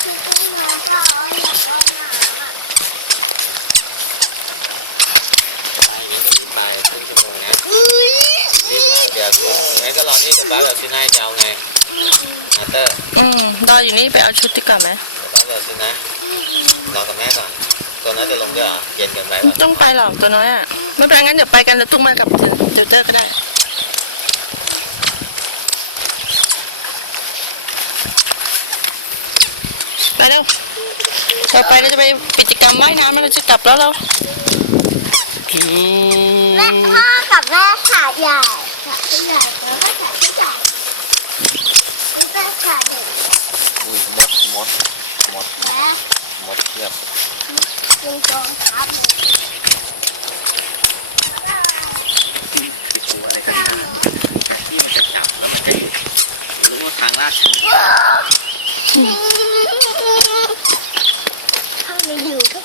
เข้าอยากเข้าหนาไปย่างนี้ก็รีบไปครึ่งชั่วโมงนะอยรีบเดี๋ยวชุดงั้นก็รอนี่เดี๋ยวป้าเดี๋ยวซื้อให้จะเอาไงมาเตอร์อืมรออยู่นี่ไปเอาชุดดีกว่าไหมเดี๋ยวป้าเดี๋ยวซื้อนะรอกับแม่ก่อนตัวนั้นจะลงด้วยเหรอเย็นเกินไปไม่ป่ะต้องไปหรอกตัวน้อยอะไม่เป็นไรงั้นเดี๋ยวไปกันแล้วตุ้งมากับเดลเตอร์ก็ได้ ไปเร็วเราไปเราจะไปกิจกรรมว่ายน้ำแล้วเราจะกลับแล้วเราอืมแม่พ่อกับแม่ขาดใหญ่ขาดใหญ่แล้วก็ขาดใหญ่นี่เป็นขาดเด็กอุ้ยหมดหมดหมดแม่หมดเทียบยิงโจงครับติดตัวอะไรกันนะที่มันจะจับแล้วมันจะรู้ว่าทางลาดชัน นี่ me you.